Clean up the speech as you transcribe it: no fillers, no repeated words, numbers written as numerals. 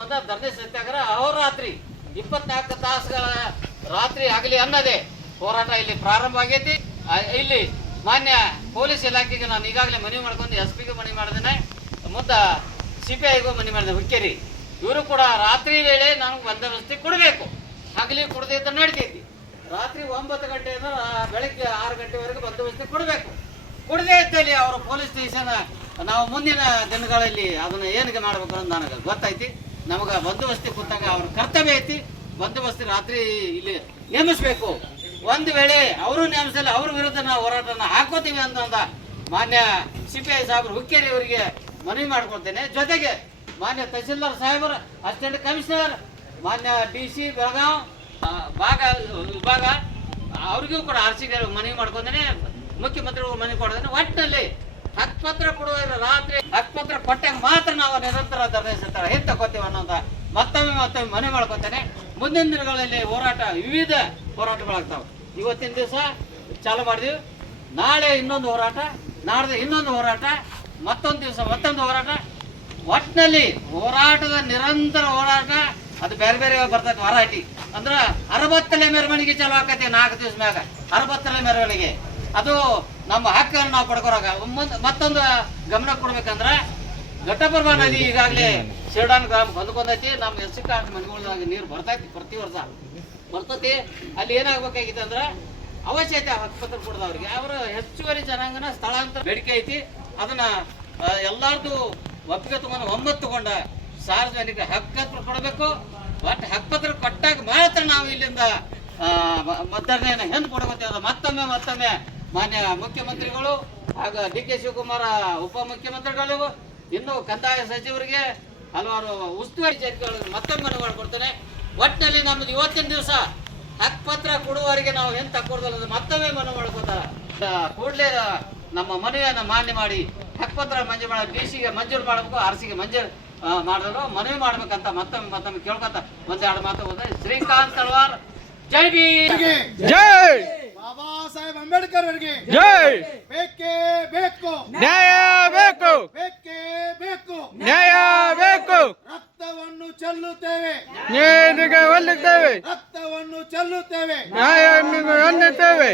ಧರಣಿ ಸತ್ಯಾಗ್ರಹ ಅಹೋರಾತ್ರಿ 24 ತಾಸುಗಳ ರಾತ್ರಿ ಆಗಲಿ ಅನ್ನದೇ ಹೋರಾಟ ಇಲ್ಲಿ ಪ್ರಾರಂಭ ಆಗೈತಿ. ಇಲ್ಲಿ ಮಾನ್ಯ ಪೊಲೀಸ್ ಇಲಾಖೆಗೆ ನಾನು ಈಗಾಗಲೇ ಮನವಿ ಮಾಡ್ಕೊಂಡು SP ಗೆ ಮನವಿ ಮಾಡಿದ್ದೇನೆ, ಮುಂದೆ CPIಗೂ ಮನವಿ ಮಾಡಿದೆ. ಹುಕ್ಕೇರಿ ಇವರು ಕೂಡ ರಾತ್ರಿ ವೇಳೆ ನನಗೆ ಬಂದೋಬಸ್ತಿ ಕೊಡಬೇಕು. ಹಗಲಿ ಕೊಡದಿದ್ದ ನಡೀತೈತಿ. ರಾತ್ರಿ 9 ಗಂಟೆಯಿಂದ ಬೆಳಗ್ಗೆ 6 ಗಂಟೆವರೆಗೂ ಬಂದೋಬಸ್ತಿ ಕೊಡಬೇಕು. ಕೊಡದೇ ಇದ್ದಲ್ಲಿ ಅವರ ಪೊಲೀಸ್ ಸ್ಟೇಷನ್ ನಾವು ಮುಂದಿನ ದಿನಗಳಲ್ಲಿ ಅದನ್ನು ಏನಿಗೆ ಮಾಡಬೇಕು ಅನ್ನೋದು ನನಗೆ ಗೊತ್ತೈತಿ. ನಮಗೆ ಬಂದೋಬಸ್ತಿ ಕೂತಾಗ ಅವ್ರ ಕರ್ತವ್ಯ ಐತಿ. ಬಂದೋಬಸ್ತಿ ರಾತ್ರಿ ಇಲ್ಲಿ ನೇಮಿಸಬೇಕು. ಒಂದು ವೇಳೆ ಅವರು ನೇಮಿಸಲ್ಲ, ಅವ್ರ ವಿರುದ್ಧ ನಾವು ಹೋರಾಟನ ಹಾಕೋತೀವಿ ಅಂತ ಮಾನ್ಯ CPI ಸಾಹೇಬರು ಹುಕ್ಕೇರಿ ಅವರಿಗೆ ಮನವಿ ಮಾಡ್ಕೊಳ್ತೇನೆ. ಜೊತೆಗೆ ಮಾನ್ಯ ತಹಸೀಲ್ದಾರ್ ಸಾಹೇಬರು, ಅಸಿಸ್ಟೆಂಟ್ ಕಮಿಷನರ್, ಮಾನ್ಯ DC ಬೆಳಗಾವ್ ವಿಭಾಗ ಅವ್ರಿಗೂ ಕೂಡ RC ಮನವಿ ಮಾಡ್ಕೊಂಡೇನೆ. ಮುಖ್ಯಮಂತ್ರಿಗಳು ಮನವಿ ಕೊಡ್ತೇನೆ. ಒಟ್ಟಿನಲ್ಲಿ ಹಕ್ಕುಪತ್ರ ಕೊಡುವ ರಾತ್ರಿ ಹಕ್ಕುಪತ್ರ ಕೊಟ್ಟಾಗ ಮಾತ್ರ ನಾವು ನಿರಂತರ ಧರಣಿ ಸತ್ಯಾಗ್ರಹ ಹಿಂತಕೋತೀವಿ ಅನ್ನೋದ ಮತ್ತೊಮ್ಮೆ ಮನವಿ ಮಾಡ್ಕೊತೇನೆ. ಮುಂದಿನ ದಿನಗಳಲ್ಲಿ ಹೋರಾಟ ವಿವಿಧ ಹೋರಾಟಗಳಾಗ್ತಾವೆ. ಇವತ್ತಿನ ದಿವಸ ಚಾಲು ಮಾಡಿದೀವಿ, ನಾಳೆ ಇನ್ನೊಂದು ಹೋರಾಟ, ನಾಡ್ದು ಇನ್ನೊಂದು ಹೋರಾಟ, ಮತ್ತೊಂದು ದಿವಸ ಮತ್ತೊಂದು ಹೋರಾಟ. ಒಟ್ಟಿನಲ್ಲಿ ಹೋರಾಟದ ನಿರಂತರ ಹೋರಾಟ. ಅದು ಬೇರೆ ಬೇರೆ ಬರ್ತೈತೆ. ವರಾಟಿ ಅಂದ್ರೆ 60ನೇ ಮೆರವಣಿಗೆ ಚಾಲು ಆಕತಿ. 4 ದಿವಸ ಮ್ಯಾಗ 60ನೇ ಮೆರವಣಿಗೆ. ಅದು ನಮ್ಮ ಹಕ್ಕನ್ನು ನಾವು ಪಡ್ಕೊರಾಗ ಮತ್ತೊಂದು ಗಮನ ಕೊಡ್ಬೇಕಂದ್ರೆ ಘಟಪ್ರಭಾ ನದಿ ಈಗಾಗಲೇ ಶಿರ್ಡಾನ್ ಗ್ರಾಮ ಹೊಂದ್ಕೊಂಡೈತಿ. ನಮ್ಮ SC ಕಾರ್ಡ್ ಮನೆಗಳಾಗಿ ನೀರು ಬರ್ತೈತಿ, ಪ್ರತಿ ವರ್ಷ ಬರ್ತೈತಿ. ಅಲ್ಲಿ ಏನಾಗಬೇಕಾಗಿದೆ ಅಂದ್ರೆ ಅವಶ್ಯಕತೆ ಹಕ್ಕುಪತ್ರ ಕೊಡದವ್ರಿಗೆ ಅವರ ಹೆಚ್ಚುವರಿ ಜನಾಂಗನ ಸ್ಥಳಾಂತರ ಬೇಡಿಕೆ ಐತಿ. ಅದನ್ನ ಎಲ್ಲಾರ್ದು ಒಪ್ಪಿಗೆ ತಗೊಂಡು ಒಮ್ಮತ್ತು ತಗೊಂಡ ಸಾರ್ವಜನಿಕ ಹಕ್ಕುಪತ್ರ ಕೊಡಬೇಕು. ಬಟ್ ಹಕ್ಕುಪತ್ರ ಕೊಟ್ಟಾಗ ಮಾತ್ರ ನಾವು ಇಲ್ಲಿಂದ ಧರಣಿಯನ್ನು ಹೆಂದು ಕೊಡಬೇಕು. ಮತ್ತೊಮ್ಮೆ ಮಾನ್ಯ ಮುಖ್ಯಮಂತ್ರಿಗಳು ಹಾಗೂ DK ಶಿವಕುಮಾರ ಉಪಮುಖ್ಯಮಂತ್ರಿಗಳು, ಇನ್ನು ಕಂದಾಯ ಸಚಿವರಿಗೆ, ಹಲವಾರು ಉಸ್ತುವಾರಿ ಜಾರಿಗಳಿಗೆ ಮತ್ತೊಮ್ಮೆ ಮನವಿ ಮಾಡಿಕೊಡ್ತೇನೆ. ಒಟ್ಟಿನಲ್ಲಿ ನಮ್ದು ಇವತ್ತಿನ ದಿವಸ ಹಕ್ಕುಪತ್ರ ಕೊಡುವವರಿಗೆ ನಾವು ಹೆಂಗೆ ತಕ್ಕೊಡ್ದಲ್ಲ ಮತ್ತೊಮ್ಮೆ ಮನವಿ ಮಾಡ್ಕೋತ ಕೂಡಲೇ ನಮ್ಮ ಮನವಿಯನ್ನು ಮಾನ್ಯ ಮಾಡಿ ಹಕ್ಕುಪತ್ರ ಮಂಜೂರು ಮಾಡಿ DC ಗೆ ಮಂಜೂರು ಮಾಡಬೇಕು, RC ಗೆ ಮಂಜೂರು ಮಾಡಿದ್ರು ಮನವಿ ಮಾಡ್ಬೇಕಂತ ಮತ್ತೊಮ್ಮೆ ಕೇಳ್ಕೊತ ಒಂದೆರಡು ಮಾತು ಹೋದ್ರೆ ಶ್ರೀಕಾಂತ್ ತಳವಾರ್ ಜೈ ಭೀಮ್, ಜೈ ಬಾಬಾ ಸಾಹೇಬ್ ಅಂಬೇಡ್ಕರ್ ಅವರಿಗೆ ಜೈ. ಬೇಕೇ ಬೇಕು, ನ್ಯಾಯ ಬೇಕು, ಬೇಕೇ ಬೇಕು, ನ್ಯಾಯ ಬೇಕು. ರಕ್ತವನ್ನು ಚೆಲ್ಲುತ್ತೇವೆ, ನ್ಯಾಯಕ್ಕೆ ಒಲ್ಲಿದ್ದೇವೆ, ರಕ್ತವನ್ನು ಚೆಲ್ಲುತ್ತೇವೆ, ನ್ಯಾಯವನ್ನು ಹೊಂದುತ್ತೇವೆ.